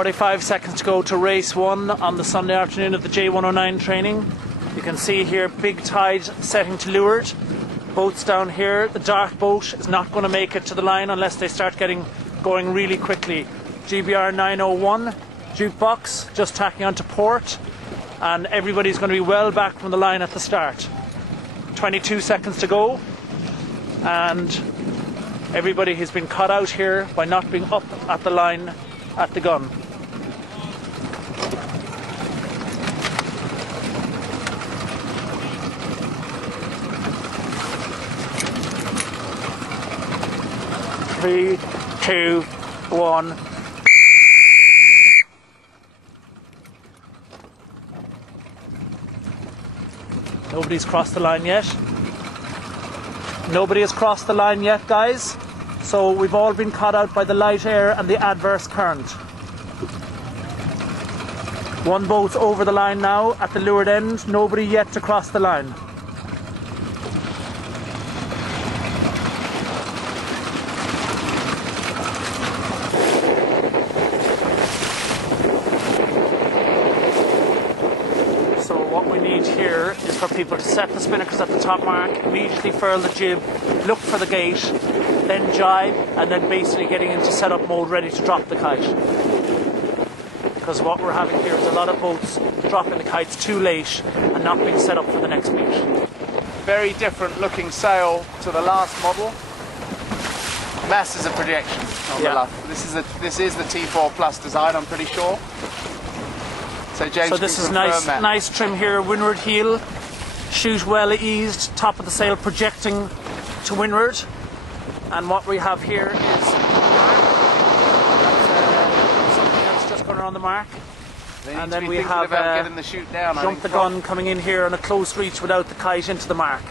45 seconds to go to race 1 on the Sunday afternoon of the J109 training. You can see here big tide setting to leeward. Boats down here. The dark boat is not going to make it to the line unless they start going really quickly. GBR 901 jukebox just tacking onto port, and everybody's going to be well back from the line at the start. 22 seconds to go, and everybody has been caught out here by not being up at the line at the gun. Three, two, one. Nobody's crossed the line yet. Nobody has crossed the line yet, guys. So we've all been caught out by the light air and the adverse current. One boat's over the line now at the leeward end. Nobody yet to cross the line. So what we need here is for people to set the spinnakers at the top mark, immediately furl the jib, look for the gate, then jibe, and then basically getting into setup mode ready to drop the kite. Because what we're having here is a lot of boats dropping the kites too late and not being set up for the next beat. Very different looking sail to the last model. Mass is a projection on the left. This is the T4 Plus design, I'm pretty sure. So James, so this is nice trim here, windward heel, chute well eased, top of the sail projecting to windward. And what we have here is something else just going around the mark. And then we have getting the chute down, jump the gun coming in here on a close reach without the kite into the mark.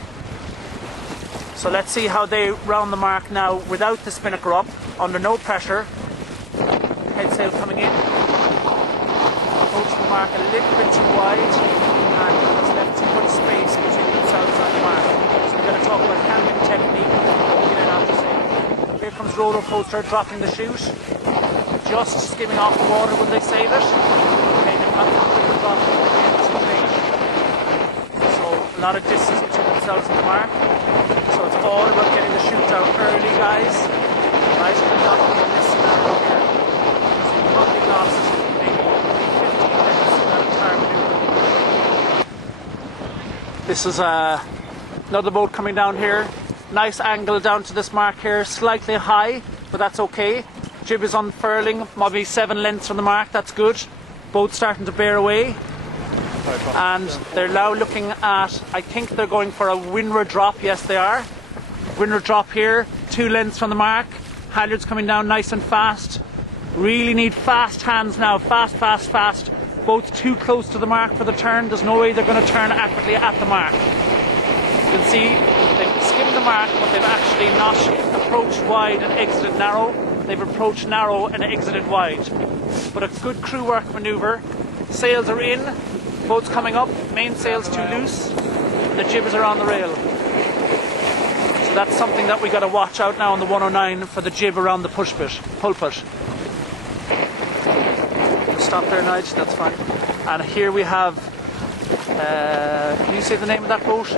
So let's see how they round the mark now without the spinnaker up, under no pressure. Head sail coming in. Approach the mark a little bit too wide and has left too much space between themselves and the mark. So we're going to talk about handling technique. Here comes roller coaster dropping the chute, just skimming off the water when they save it. Okay, they've got the quicker drop into the So a lot of distance between themselves and the mark. So it's all about getting the chute down early, guys. Right, we're not in this scenario here. So you probably lost maybe 15 minutes in that entire maneuver. This is another boat coming down here. Nice angle down to this mark here, slightly high, but that's okay. Jib is unfurling, maybe 7 lengths from the mark, that's good. Boat starting to bear away. And they're now looking at, I think they're going for a windward drop, yes they are. Windward drop here, 2 lengths from the mark. Halyards coming down nice and fast. Really need fast hands now, fast, fast, fast. Boats too close to the mark for the turn, there's no way they're going to turn accurately at the mark. You can see they've skimmed the mark, but they've actually not approached wide and exited narrow. They've approached narrow and exited wide. But a good crew work manoeuvre. Sails are in, boats coming up, main sails too loose, and the jibbers are on the rail. So that's something that we got to watch out now on the 109 for the jib around the pulpit. Stop there, Nigel, that's fine. And here we have, can you say the name of that boat?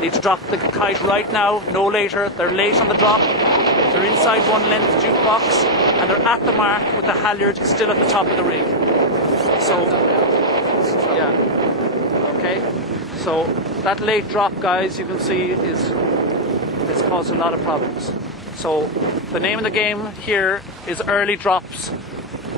Need to drop the kite right now, no later. They're late on the drop. They're inside 1 length jukebox and they're at the mark with the halyard still at the top of the rig. So, yeah, okay. So that late drop, guys, you can see is caused a lot of problems. So the name of the game here is early drops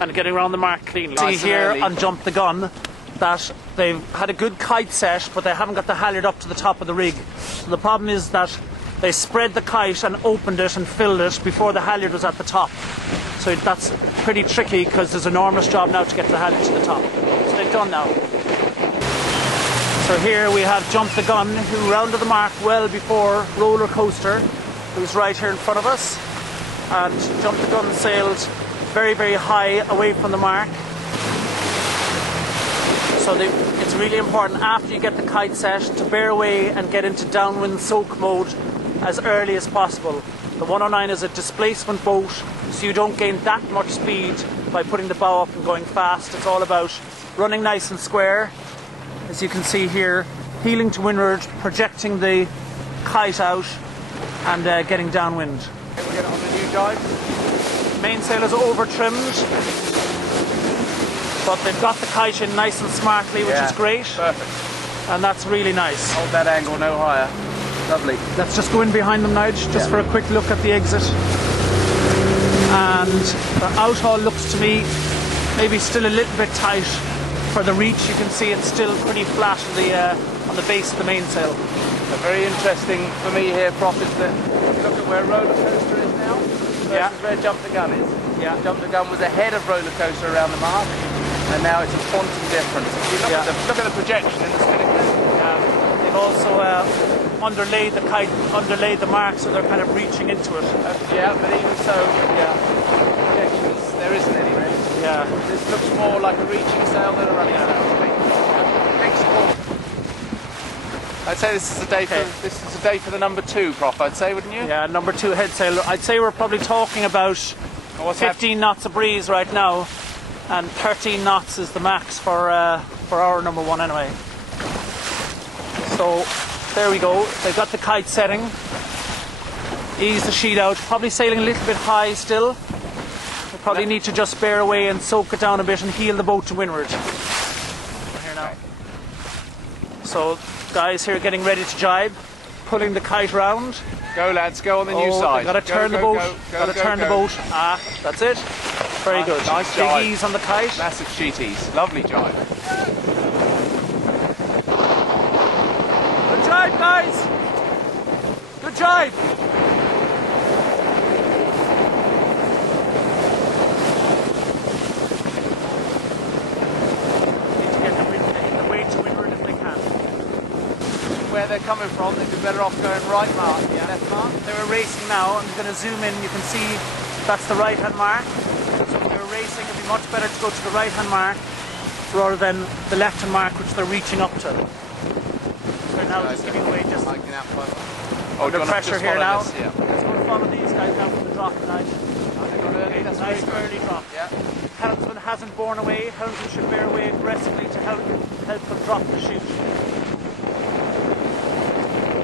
and getting around the mark cleanly. See here on Jump the Gun that they've had a good kite set, but they haven't got the halyard up to the top of the rig. So the problem is that they spread the kite and opened it and filled it before the halyard was at the top. So that's pretty tricky because there's an enormous job now to get the halyard to the top. So they've done now. So here we have Jump the Gun, who rounded the mark well before Roller Coaster, who's right here in front of us. And Jump the Gun sailed very, very high away from the mark. So it's really important after you get the kite set to bear away and get into downwind soak mode as early as possible. The 109 is a displacement boat, so you don't gain that much speed by putting the bow up and going fast. It's all about running nice and square, as you can see here, heeling to windward, projecting the kite out and getting downwind. Okay, we'll get it on the new jibe. Mainsail is over trimmed, but they've got the kite in nice and smartly, which is great. Perfect. And that's really nice. Hold that angle no higher. Lovely. Let's just go in behind them, Nigel, just for a quick look at the exit. And the outhaul looks to me maybe still a little bit tight for the reach. You can see it's still pretty flat on the base of the mainsail. Very interesting for me here, Prof, is that look at where roller coaster is now versus where jump the gun is. Yeah. Jump the gun was ahead of roller coaster around the mark, and now it's a quantum difference. If you look at the projection in the Spinnaker. They've also underlaid the kite, underlaid the mark, so they're kind of reaching into it. Yeah, but even so, projections, there isn't any really. Yeah. This looks more like a reaching sail than a running sail to me. Big squall. I'd say this is a day for the number 2, Prof. I'd say, wouldn't you? Yeah, number 2 head sail. I'd say we're probably talking about 15 knots of breeze right now, and 13 knots is the max for our number 1 anyway. So there we go. They've got the kite setting. Ease the sheet out. Probably sailing a little bit high still. We probably need to just bear away and soak it down a bit and heel the boat to windward. We're here now. So guys here getting ready to jibe, pulling the kite round. Go lads, go on the new side. Got to turn the boat. Got to turn the boat. Ah, that's it. Very good. Nice Big jibe. ease on the kite. Massive sheet ease. Lovely jibe. Good jibe, guys. Good jibe. Need to get them in the way to windward if they can. Where they're coming from, they'd be better off going right mark, left mark. They were racing now. I'm going to zoom in. You can see that's the right-hand mark. So if they were racing, it'd be much better to go to the right-hand mark rather than the left-hand mark, which they're reaching up to. They're now just giving away just under pressure here now. Let's go and follow these guys now from the drop tonight. Okay, that's nice early drop. Yeah. Helmsman hasn't borne away. Helmsman should bear away aggressively to help them drop the chute.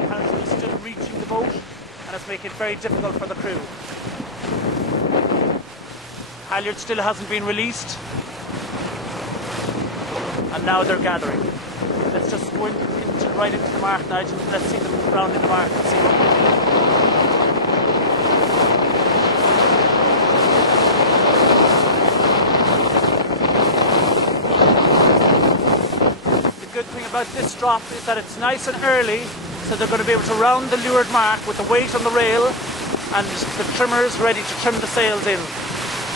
Helmsman is still reaching the boat, and it's making it very difficult for the crew. Halyard still hasn't been released, and now they're gathering. Let's just go right into the mark, Nigel. Let's see them round in the mark and see what The good thing about this drop is that it's nice and early, so they're going to be able to round the leeward mark with the weight on the rail, and the trimmer is ready to trim the sails in.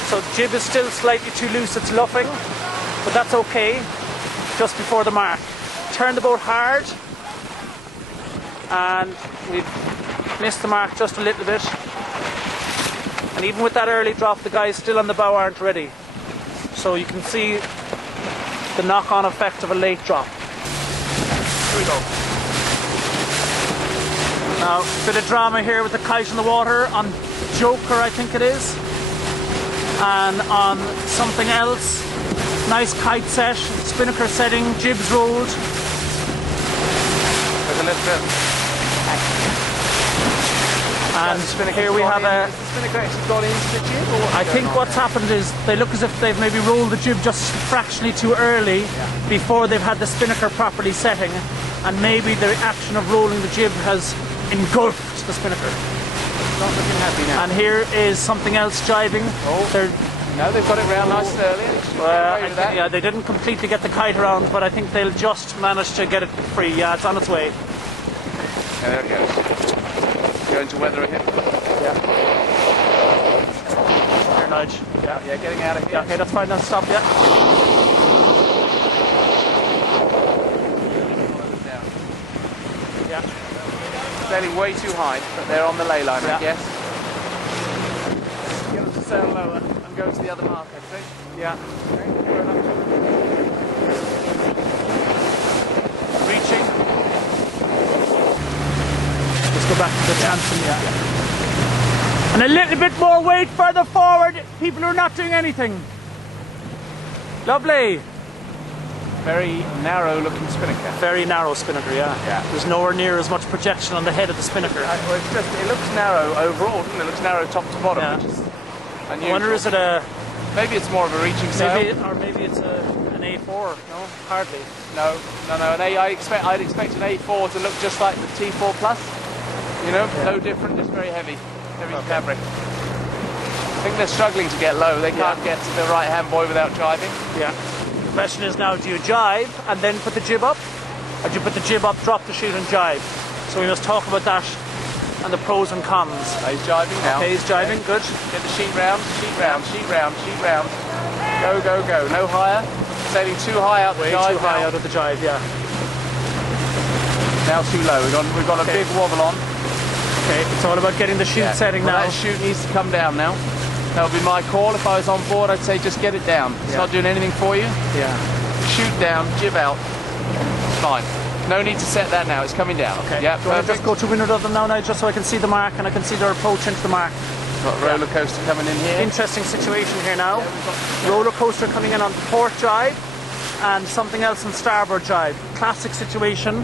So the jib is still slightly too loose, it's luffing, but that's okay, just before the mark. Turn the boat hard, and we've missed the mark just a little bit. And even with that early drop, the guys still on the bow aren't ready. So you can see the knock-on effect of a late drop. Here we go. Now, a bit of drama here with the kite in the water on Joker, I think it is. And on something else, nice kite set, spinnaker setting, jibs rolled. There's a little bit. And here we have a... Has the spinnaker actually gone into the jib? Or I think what's happened is they look as if they've maybe rolled the jib just fractionally too early before they've had the spinnaker properly setting, and maybe the action of rolling the jib has engulfed the spinnaker. Not looking happy now. And here is something else jibing. No, they've got it round nice and early. Yeah, they didn't completely get the kite around, but I think they'll just manage to get it free. Yeah, it's on its way. Yeah, there it goes. Going to weather a hip. Yeah. Here, Nigel. Yeah, getting out of here. Yeah, okay, that's fine. Now stop. Yeah. Yeah. Sailing way too high, but they're on the ley line, I guess. Get them to sail lower and go to the other mark, I think. Yeah. Okay, Reaching. Let's go back to the transom, And a little bit more weight further forward. People who are not doing anything. Lovely. Very narrow looking Spinnaker. Very narrow Spinnaker, yeah. There's nowhere near as much projection on the head of the Spinnaker. Well, it looks narrow overall, doesn't it? It looks narrow top to bottom, which is unusual. I wonder, is it a... Maybe it's more of a reaching sail. Or maybe it's an A4. No, hardly. No. I'd expect an A4 to look just like the T4 Plus. You know, no different, just very heavy fabric. I think they're struggling to get low. They can't get to the right-hand buoy without jibing. Yeah. The question is now, do you jibe and then put the jib up? Or do you put the jib up, drop the chute and jibe? So we must talk about that and the pros and cons. He's jibing now. Okay, he's jibing, good. Get the sheet round, sheet round, sheet round, sheet round. Go, go, go. No higher. Sailing too high out the Way jibe. Too high out of the jibe, yeah. Now too low. We've got a big wobble on. Okay, it's all about getting the chute setting now. That chute needs to come down now. That would be my call. If I was on board, I'd say just get it down. It's not doing anything for you. Yeah. Shoot down, jib out. It's fine. No need to set that now. It's coming down. Okay. Yeah, do you want to just go to windward of them now, Nigel, just so I can see the mark and I can see their approach into the mark? Got a roller coaster coming in here. Interesting situation here now. Roller coaster coming in on port jibe and something else on starboard jibe. Classic situation.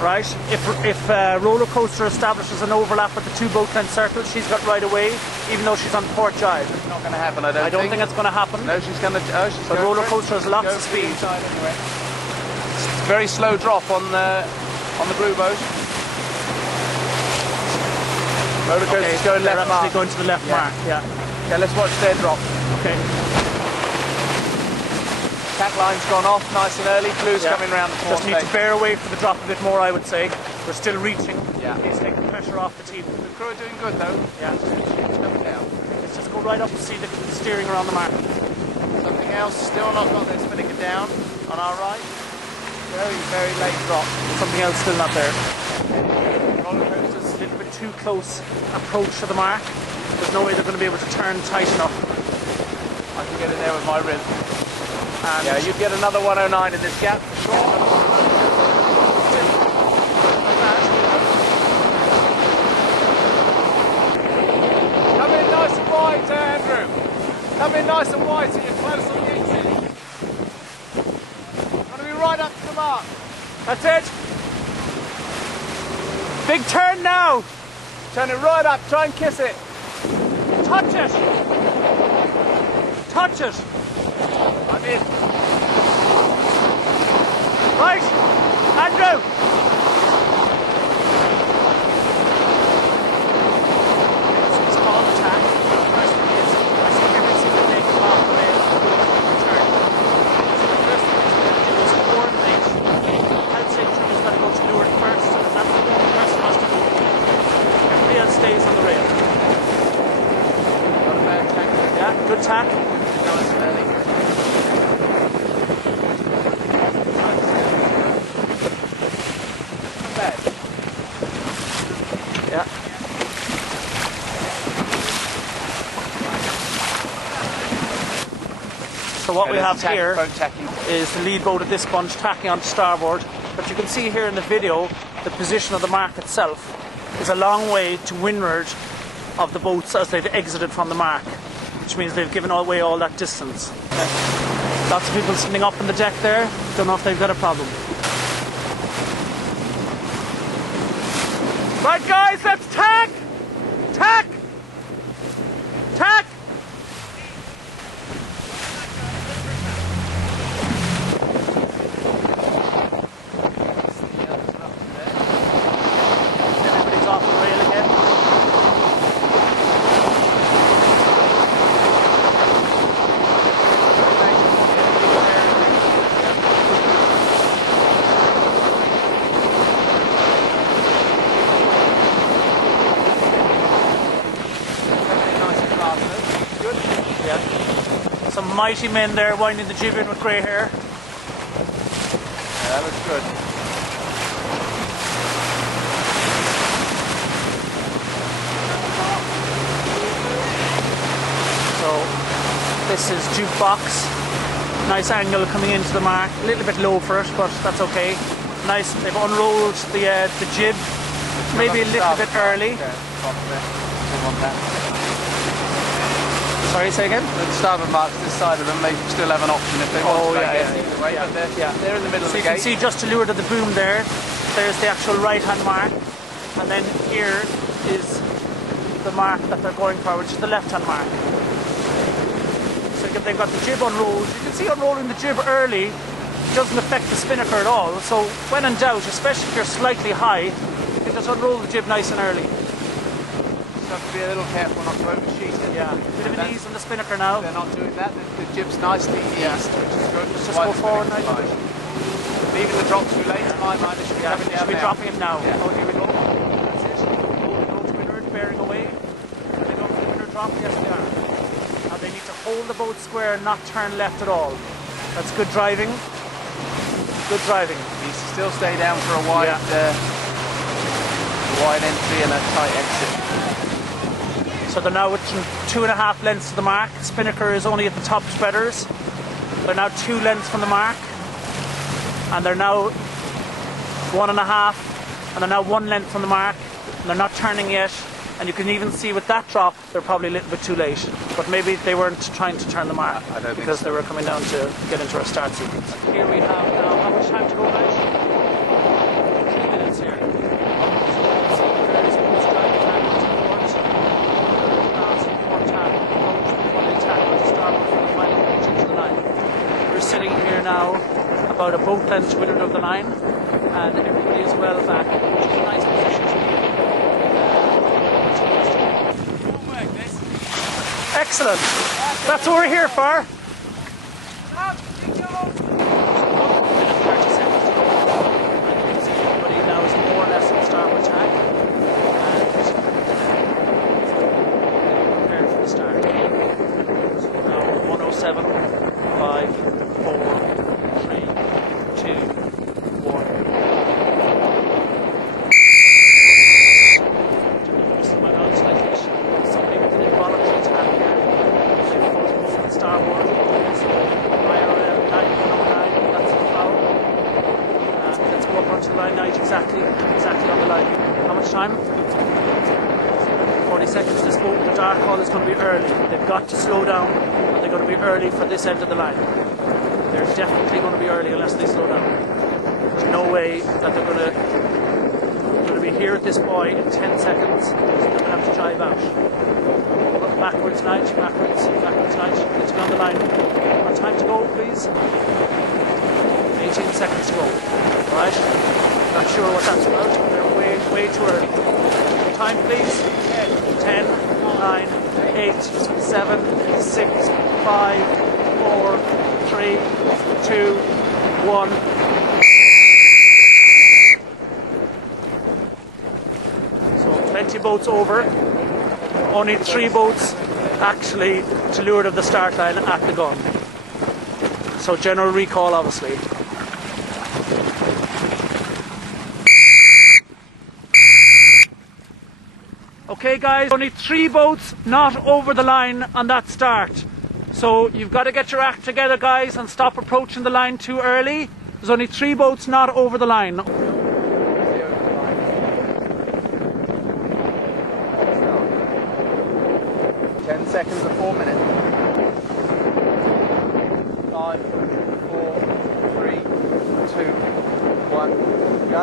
Right, if roller coaster establishes an overlap with the two boat length circles, she's got right away, even though she's on port jibe. It's not going to happen, I don't think. It's going to happen. No, she's going to. Oh, she's but roller coaster has lots of speed. Anyway. It's very slow drop on the blue boat. Roller coaster's going left. They're actually going to the left mark. Yeah. Okay, let's watch their drop. Okay. Tack line's gone off nice and early. Blue's coming round the fore. Just need to bear away for the drop a bit more, I would say. We're still reaching. Yeah. Please take the pressure off the team. The crew are doing good though. Yeah. Coming down. Let's just go right up and see the steering around the mark. Something else still not got their Spinnaker down on our right. Very, very late drop. Something else still not there. Roller coasters. A little bit too close approach to the mark. There's no way they're going to be able to turn tight enough. I can get in there with my rib. And yeah, you'd get another 109 in this gap, for sure. Come in nice and wide, Andrew. Come in nice and wide so you're close on the exit. Want to be right up to the mark. That's it. Big turn now. Turn it right up. Try and kiss it. Touch it. Touch it. I'm in. Right, Andrew. It's called attack. The first thing is, I see every single thing off the way turn. So the first thing is we're going to do is coordinate. I'd say Julie's got to go to leeward first, and that's the one person has to go. Everybody else stays on the rail. Not a bad tack. Yeah, good tack. Nice and early. Yeah. So what we have here is the lead boat of this bunch tacking onto starboard. But you can see here in the video the position of the mark itself is a long way to windward of the boats as they've exited from the mark, which means they've given away all that distance. Lots of people sitting up on the deck there. Don't know if they've got a problem. Right guys, let's tack! Tack! Tack! Everybody's off the rail again. Some mighty men there winding the jib in with grey hair. Yeah, that looks good. So this is jukebox. Nice angle coming into the mark. A little bit low for it, but that's okay. Nice. They've unrolled the jib. Maybe a little bit early. Sorry, say again? The starboard marks this side of them, they still have an option if they want to yeah, either way, but they're in the middle of So the you can gate. see just to leeward of the boom there's the actual right-hand mark, and then here is the mark that they're going for, which is the left-hand mark. So they've got the jib unrolled. You can see unrolling the jib early doesn't affect the spinnaker at all. So when in doubt, especially if you're slightly high, you can just unroll the jib nice and early. So have to be a little careful not to oversheet it. Yeah, bit of an ease on the spinnaker now. They're not doing that. The jib's nicely eased, which is good. Let's just go forward, Nigel. Leaving the drop too late, in my mind, it should be coming down should be now. dropping him now. Yeah. Oh, here we go. That's it. Roll to windward, bearing away. Are they going for the windward drop? Yes, they are. Now they need to hold the boat square and not turn left at all. That's good driving. Good driving. Needs to still stay down for a wide, wide entry and a tight exit. So they're now within 2.5 lengths of the mark. Spinnaker is only at the top spreaders. They're now 2 lengths from the mark. And they're now 1.5. And they're now 1 length from the mark. And they're not turning yet. And you can even see with that drop, they're probably a little bit too late. But maybe they weren't trying to turn the mark because they were coming down to get into our start sequence. Here we have now, how much time to go, guys? 3 minutes here. So let's see the various moves, drive attack, towards, support tack, approach before they tackle to starboard for the final pitch into the line. We're sitting here now about a boat length to windward of the line, and everybody is well back, which is a nice position to be in. Excellent. That's what we're here for. 1 minute 30 seconds to go. And you can see everybody now is more or less on starboard tack. And prepared for the start. So now 107, 5, 4, 3, 2, 1. Somebody with an involuntary tap here. They've put the starboard. So IRL 919, that's the foul. Let's go up onto the line now, exactly on the line. How much time? 40 seconds. This boat, the dark hull is going to be early. They've got to slow down, and they're going to be early for this end of the line. They're definitely going to be early unless they slow down. There's no way that they're going to be here at this buoy in 10 seconds, so they're going to have to jibe out. Backwards, Nigel, backwards, Nigel. Get to be on the line. Our time to go, please. 18 seconds to go. Right? Not sure what that's about. They're way too early. Time, please. 10, 9, 8, 7, 6, 5, 4, 3, 2, 1. So 20 boats over. Only 3 boats actually to leeward of the start line at the gun. So general recall, obviously. Okay guys, only 3 boats not over the line on that start. So you've got to get your act together, guys, and stop approaching the line too early. There's only 3 boats not over the line. 10 seconds or 4 minutes. 5, 4, 3, 2, 1, go.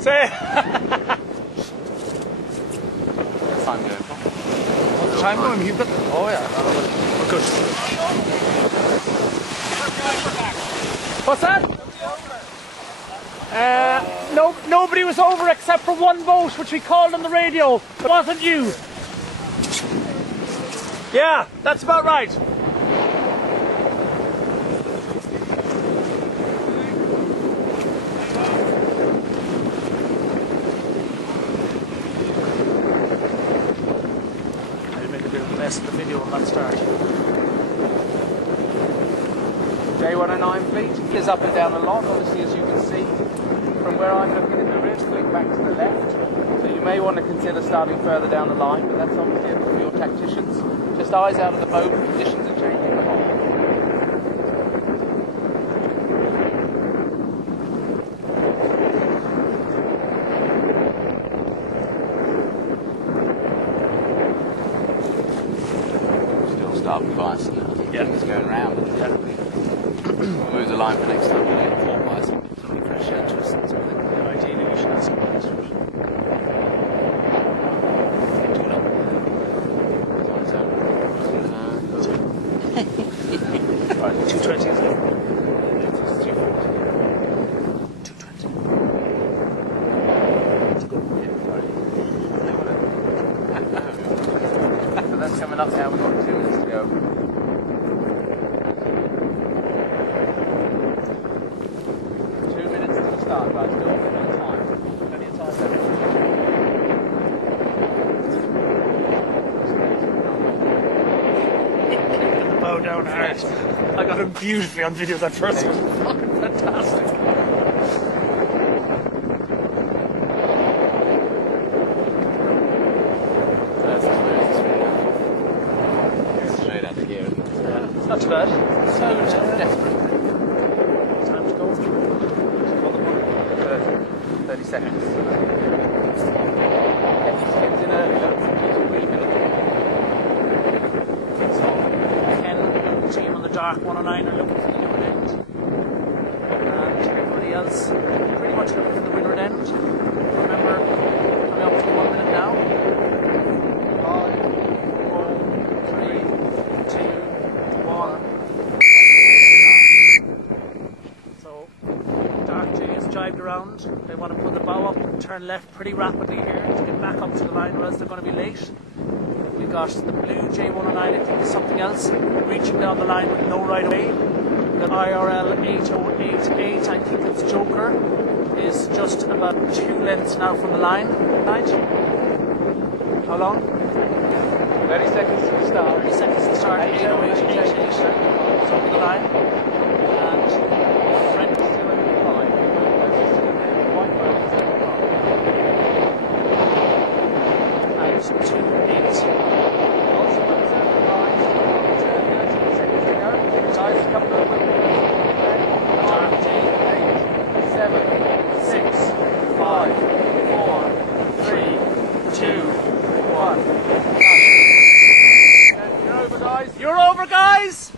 Say. Time going. What's the time going? You've got. Oh yeah. We're good. What's that? No, nobody was over except for 1 boat, which we called on the radio. But it wasn't you. Yeah, that's about right. I'll make a bit of a mess of the video on that start. J109 fleet is up and down a lot, obviously, as you can see from where I'm looking at the ridge, flick back to the left. So you may want to consider starting further down the line, but that's obviously up to your tacticians. Just eyes out of the boat, conditions are changing. it's going round. We'll move the line for next time. We'll get 4 by somebody fresh interest and something. Ideally, we should have some points for it. Right, 220 is it? 220. That's good. So that's coming up now. We've got 2 minutes to go. 2 minutes to the start, guys. Still plenty of time. Plenty of time left. Bow down hard. I got him beautifully on video that first one. Fucking fantastic. That's straight out of gear. Yeah, it's not too bad. So desperate. Time to go. 30 seconds. Gets in early, look. He's really good. Team on the dark 109 are looking for the windward end, and everybody else pretty much looking for the windward end. Remember, coming up to 1 minute now. 5, 4, 3, 2, 1. So, dark J is jibed around. They want to put the bow up and turn left pretty rapidly here to get back up to the line, or else they're going to be late. We've got the blue J109, I think is something else, reaching down the line with no right away. The IRL 8088, I think it's Joker, is just about 2 lengths now from the line. Nigel? How long? 30 seconds to the start. 30 seconds to start. 80888, so over the line. And French is still in the line. And 2-8. You're over, guys!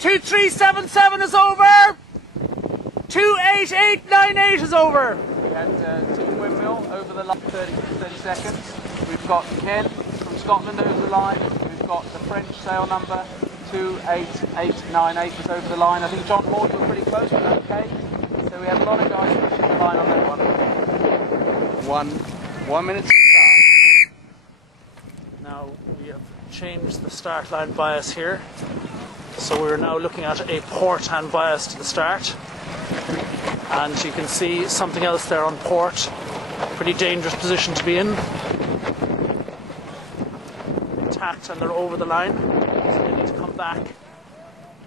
2377 is over! 28898 is over! We had Team Windmill over the last 30 seconds. We've got Ken from Scotland over the line. We've got the French sail number 28898 was over the line. I think John Moore, you were pretty close, but okay. So we had a lot of guys pushing the line on that one. 1 minute to start. Now we have changed the start line bias here. So we're now looking at a port hand bias to the start. And you can see something else there on port. Pretty dangerous position to be in. Tacked and they're over the line. So they need to come back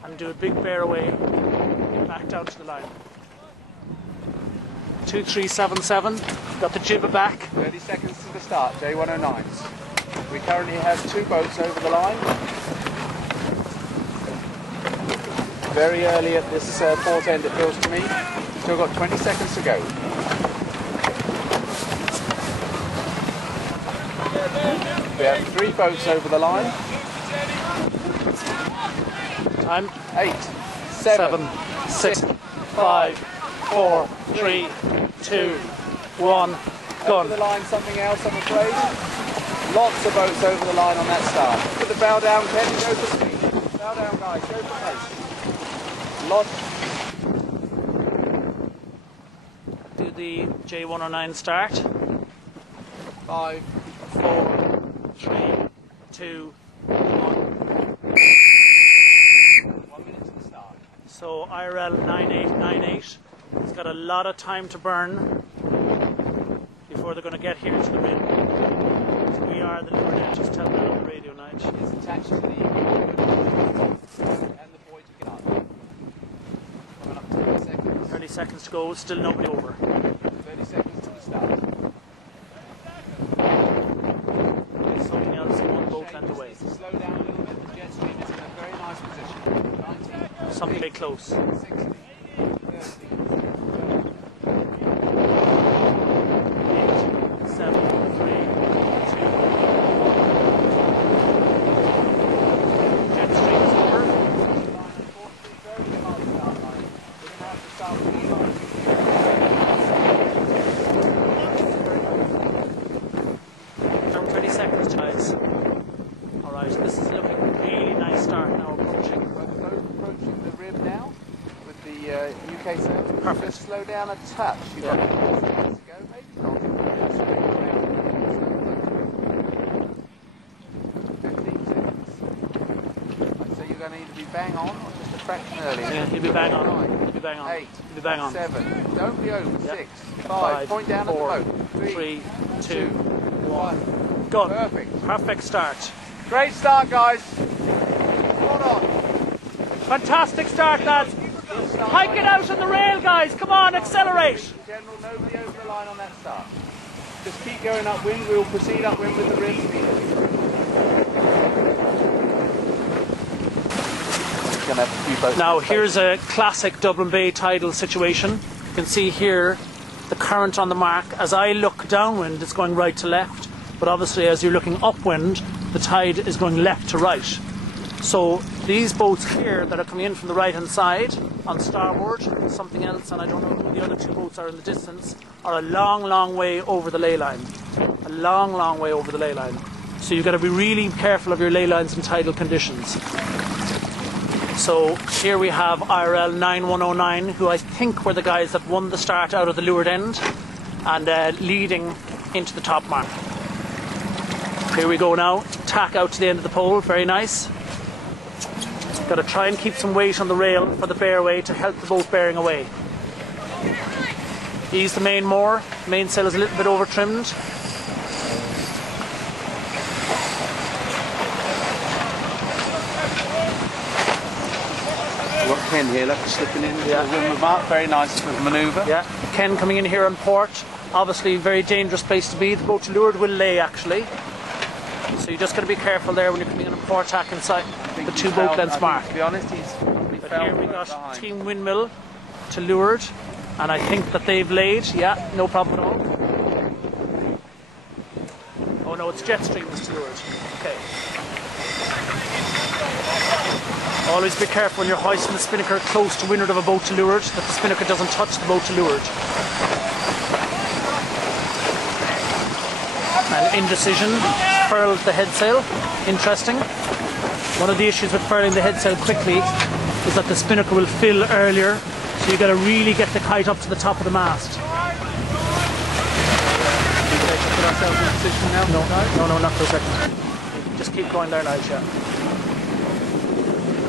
and do a big bear away, get back down to the line. 2377, got the jib back. 30 seconds to the start, J109s. We currently have 2 boats over the line. Very early at this port end, it feels to me. Still got 20 seconds to go. We have 3 boats over the line. Time? 8, 7, 6, 5, 4, 3, 2, 1, gone. Over the line, something else, I'm afraid. Lots of boats over the line on that start. Put the bow down, Ken, go for speed. Bow down, guys, go for pace. Lots. Do the J109 start. 5, 4, 3, 2, 1. 1 minute to the start. So IRL 9898. It's got a lot of time to burn before they're going to get here to the wind. So we are the leeward end, just tell that on the radio, Nigel. It's attached to the and the buoy to get up. Coming up to 30 seconds. 30 seconds to go, still nobody over. 30 seconds to the start. Something else, one boat length away. Needs to slow down a little bit. The jet stream is in a very nice position. 19, Something very close. 60, 30. 7, 3, 2, 1. Jet stream is over. down a touch. You've got to go, maybe not. 15 seconds. So you're going to either be bang on or just a fraction earlier. Yeah, you'll be bang on. You'll be bang on. 8, you'll be bang on. 7, don't be over. Yep. 6, 5, point down 4, at the boat. 3, 2, 1. Go. Perfect. Perfect start. Great start, guys. Hold on. Fantastic start, lads. Hike it out on the rail, guys. Come on, accelerate. In general, nobody over the line on that start. Just keep going upwind. We'll proceed upwind with the rear speed. Now, here's a classic Dublin Bay tidal situation. You can see here the current on the mark. As I look downwind, it's going right to left. But obviously, as you're looking upwind, the tide is going left to right. So these boats here that are coming in from the right hand side on starboard, something else, and I don't know who the other two boats are in the distance, are a long way over the ley line. A long way over the ley line. So you've got to be really careful of your ley lines and tidal conditions. So here we have IRL 9109, who I think were the guys that won the start out of the leeward end and leading into the top mark. Here we go now, tack out to the end of the pole, very nice. Got to try and keep some weight on the rail for the bearway to help the boat bearing away. Ease the main more, mainsail is a little bit over trimmed. We've got Ken here, look, slipping in. Yeah. Very nice manoeuvre. Yeah, Ken coming in here on port. Obviously, very dangerous place to be. The boat to leeward will lay actually. So you just got to be careful there when you're coming in a port tack inside the 2 boat lengths mark. To be honest, but here we got Team Windmill to leeward, and I think that they've laid. Yeah, no problem at all. Oh no, it's Jetstream that's to leeward. Okay. Always be careful when you're hoisting the spinnaker close to windward of a boat to leeward, that the spinnaker doesn't touch the boat to leeward. And indecision, furled the headsail. Interesting. One of the issues with furling the headsail quickly is that the spinnaker will fill earlier, so you've got to really get the kite up to the top of the mast. Put ourselves in position now? No, not for a second. Just keep going there, Nigel.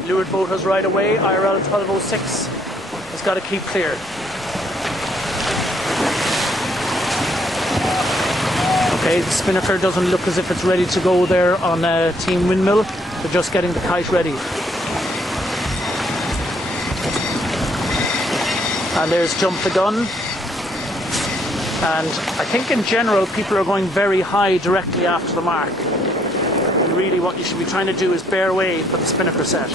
Leeward boat has right away. IRL 1206 has got to keep clear. Okay, the spinnaker doesn't look as if it's ready to go there on Team Windmill. They're just getting the kite ready. And there's Jump the Gun. And I think in general people are going very high directly after the mark. And really what you should be trying to do is bear away for the spinnaker set.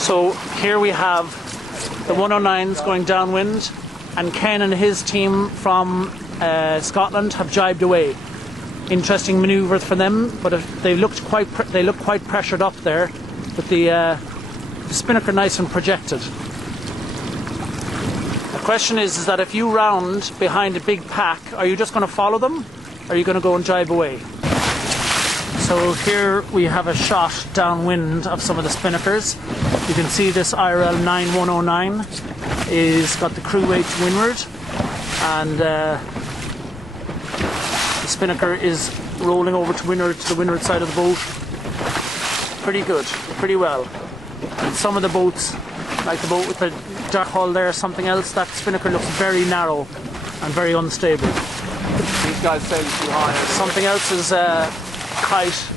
So here we have the 109s going downwind, and Ken and his team from Scotland have jibed away. Interesting manoeuvre for them, but they look quite pressured up there, with the spinnaker nice and projected. The question is that if you round behind a big pack, are you just going to follow them, or are you going to go and jibe away? So here we have a shot downwind of some of the spinnakers. You can see this IRL 9109 is got the crew weight to windward, and the spinnaker is rolling over to windward, to the windward side of the boat. Pretty good, pretty well. And some of the boats, like the boat with the dark hull there, something else, that spinnaker looks very narrow and very unstable. These guys sailing too high. Something else is kite,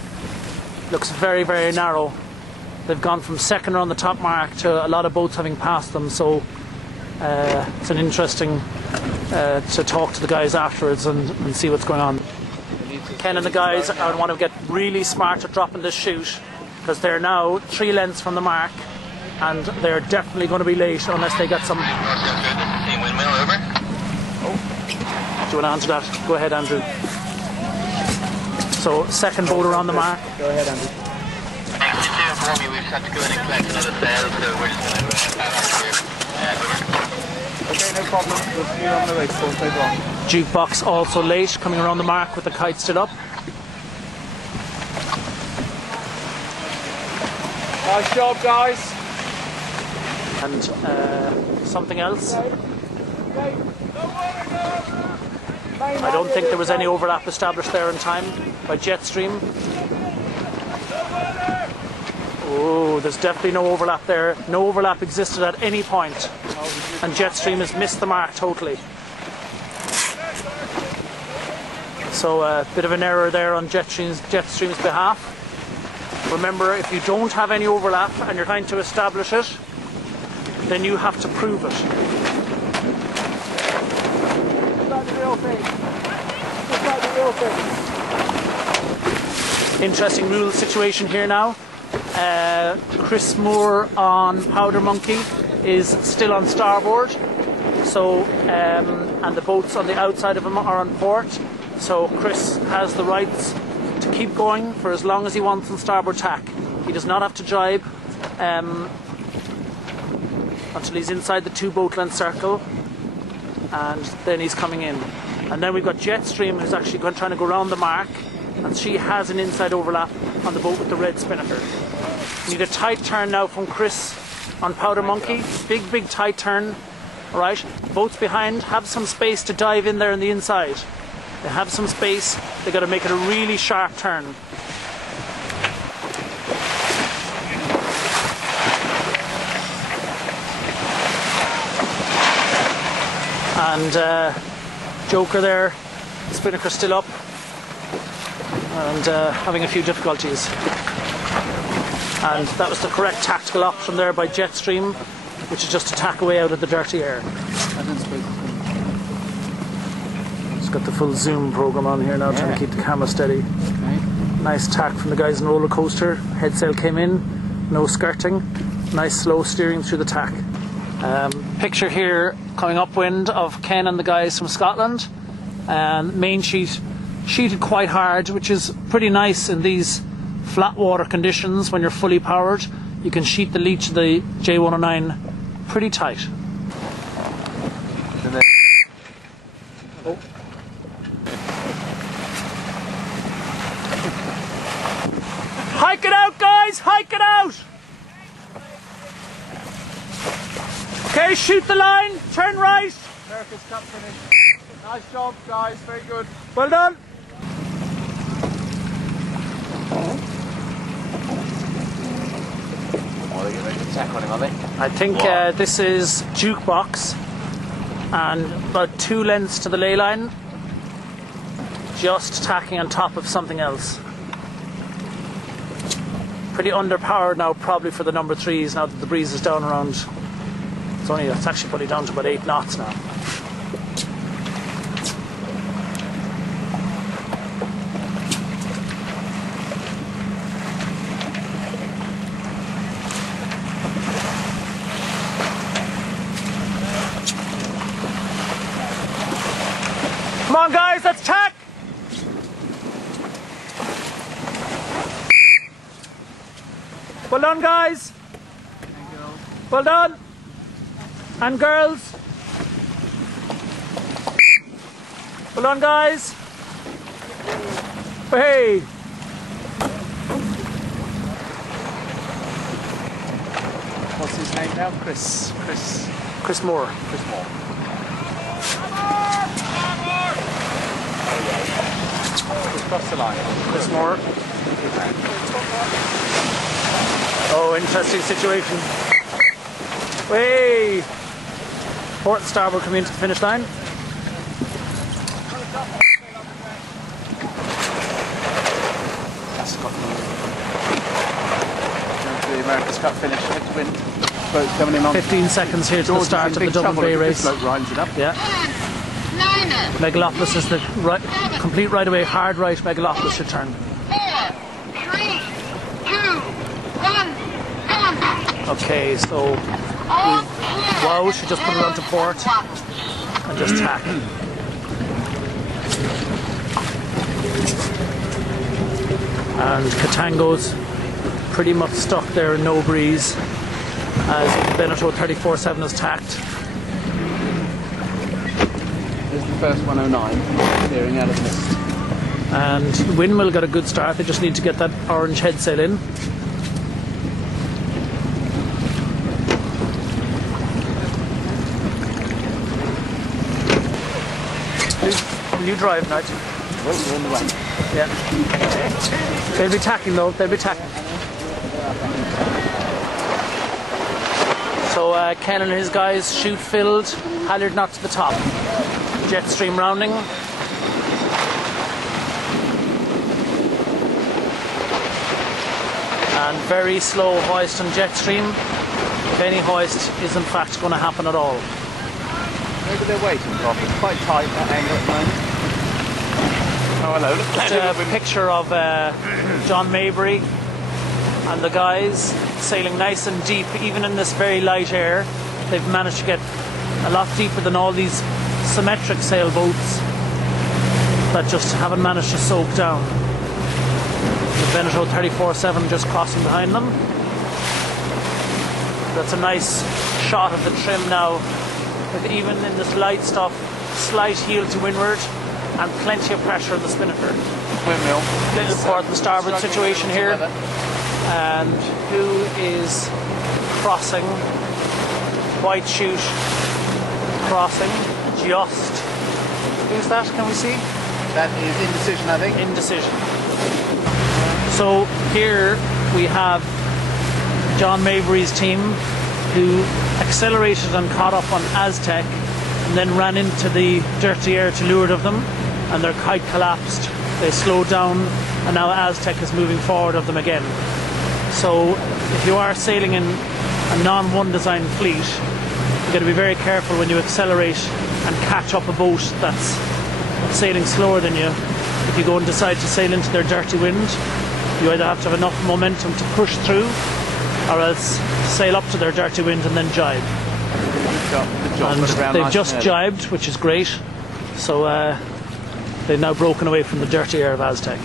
looks very narrow. They've gone from second on the top mark to a lot of boats having passed them, so it's an interesting to talk to the guys afterwards and see what's going on. Ken and the guys want to get really smart at dropping this chute, because they're now 3 lengths from the mark and they're definitely going to be late unless they get some... Team Windmill, over. Do you want to answer that? Go ahead, Andrew. So, second boater on the mark. Go ahead, Andrew. Next to inform you, we just have to go in and collect another sail, so we're just going to pass here. Okay, no problem. We'll see you on the way. So stay on. Jukebox also late, coming around the mark with the kite still up. Nice job, guys. And something else. I don't think there was any overlap established there in time by Jetstream. Oh, there's definitely no overlap there. No overlap existed at any point. And Jetstream has missed the mark totally. So a bit of an error there on Jetstream's behalf. Remember, if you don't have any overlap and you're trying to establish it, then you have to prove it. Interesting rule situation here now. Chris Moore on Powder Monkey is still on starboard, so and the boats on the outside of him are on port. So Chris has the rights to keep going for as long as he wants on starboard tack. He does not have to jibe until he's inside the 2 boat length circle, and then he's coming in. And then we've got Jetstream, who's actually trying to go around the mark, and she has an inside overlap on the boat with the red Spinnaker. Need a tight turn now from Chris on Powder Monkey. Big tight turn. Alright, boats behind have some space to dive in there on the inside. They have some space, they got to make it a really sharp turn. And Joker there, Spinnaker still up and having a few difficulties. And that was the correct tactical option there by Jetstream, which is just to tack away out of the dirty air. It's got the full zoom program on here now, trying to keep the camera steady. Okay. Nice tack from the guys in Roller Coaster. Head sail came in, no skirting. Nice slow steering through the tack. Picture here coming upwind of Ken and the guys from Scotland. And main sheet sheeted quite hard, which is pretty nice in these flat water conditions. When you're fully powered, you can sheet the leech of the J109 pretty tight. Oh. Hike it out, guys! Hike it out! Okay, shoot the line, turn right. America's Cup finish. Nice job, guys, very good. Well done. Oh, they're getting a tack on him, are they? I think this is Jukebox, and about 2 lengths to the ley line, just tacking on top of something else. Pretty underpowered now, probably for the number 3s now that the breeze is down around. It's actually probably down to about 8 knots now. Come on, guys, let's tack! Well done, guys! Well done! And girls! Well done, guys! Hey! What's his name now? Chris Moore. Chris Moore. Just cross the line. Chris Moore. Oh, interesting situation. Way! Port and starboard coming into the finish line. That's Scotland. The America's Cup finish. Headwind. Boat coming in on 15 seconds here to the start of the Dublin Bay race. Yeah. Megalopolis is the complete right away, hard right. Megalopolis should turn. 4, 3, 2, 1, Okay, so wow, should just put it onto port and just tack. And Katango's pretty much stuck there in no breeze as Beneteau 34-7 is tacked. There's the first 109 clearing out of mist. And Windmill got a good start, they just need to get that orange head sail in. You drive, Nigel. Well, you're in the way. Yeah. They'll be tacking though, they'll be tacking. So Ken and his guys chute filled, halyard knot to the top. Jet stream rounding. And very slow hoist on jet stream. If any hoist is in fact going to happen at all. Maybe they're waiting, Prof. It's quite tight, that angle at the moment. Oh, hello. Just a picture of John Maybury and the guys sailing nice and deep, even in this very light air. They've managed to get a lot deeper than all these symmetric sailboats that just haven't managed to soak down. The Veneto 34-7 just crossing behind them. That's a nice shot of the trim now, with even in this light stuff, slight heel to windward and plenty of pressure on the spinnaker. Windmill. Little port and starboard situation here. And who is crossing? White chute crossing. Just. Who's that? Can we see? That is indecision, I think. Indecision. So here we have John Maybury's team, who accelerated and caught up on Aztec and then ran into the dirty air to leeward of them, and their kite collapsed. They slowed down and now Aztec is moving forward of them again. So if you are sailing in a non-one design fleet, you've got to be very careful when you accelerate and catch up a boat that's sailing slower than you. If you go and decide to sail into their dirty wind, you either have to have enough momentum to push through, or else sail up to their dirty wind and then jibe. And they've just jibed, which is great. So they've now broken away from the dirty air of Aztec.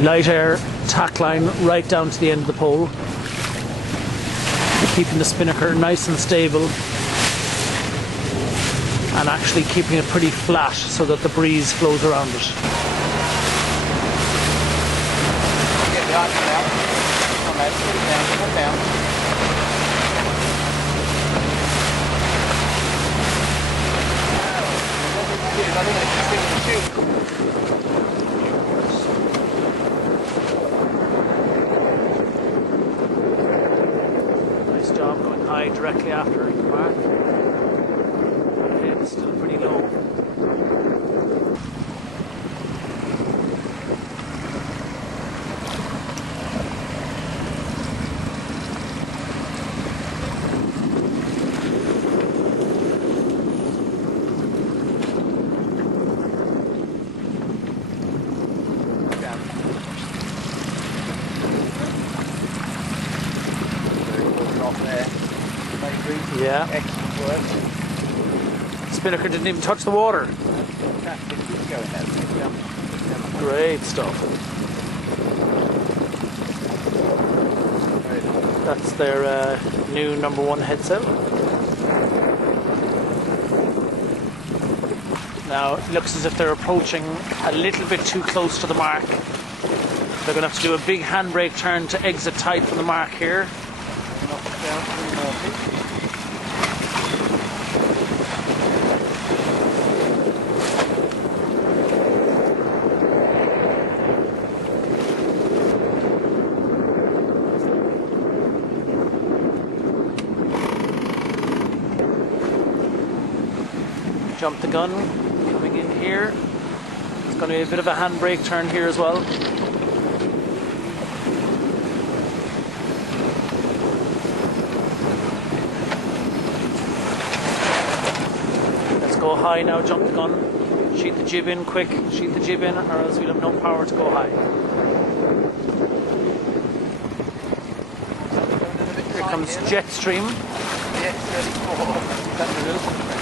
Light air, tack line right down to the end of the pole, keeping the spinnaker nice and stable and actually keeping it pretty flat so that the breeze flows around it. Get the arch down. Come on, lads. Get it down. Get it down. I think it's just in the tube. Nice job going high directly after the mark. Head still pretty low. Yeah. Excellent work. Spinnaker didn't even touch the water. Great stuff. That's their new #1 headsail. Now it looks as if they're approaching a little bit too close to the mark. They're going to have to do a big handbrake turn to exit tight from the mark here. Jump the gun, coming in here. It's going to be a bit of a handbrake turn here as well. Let's go high now, jump the gun. Sheet the jib in quick, sheet the jib in, or else we'll have no power to go high. Here comes jet stream. Yes, 34.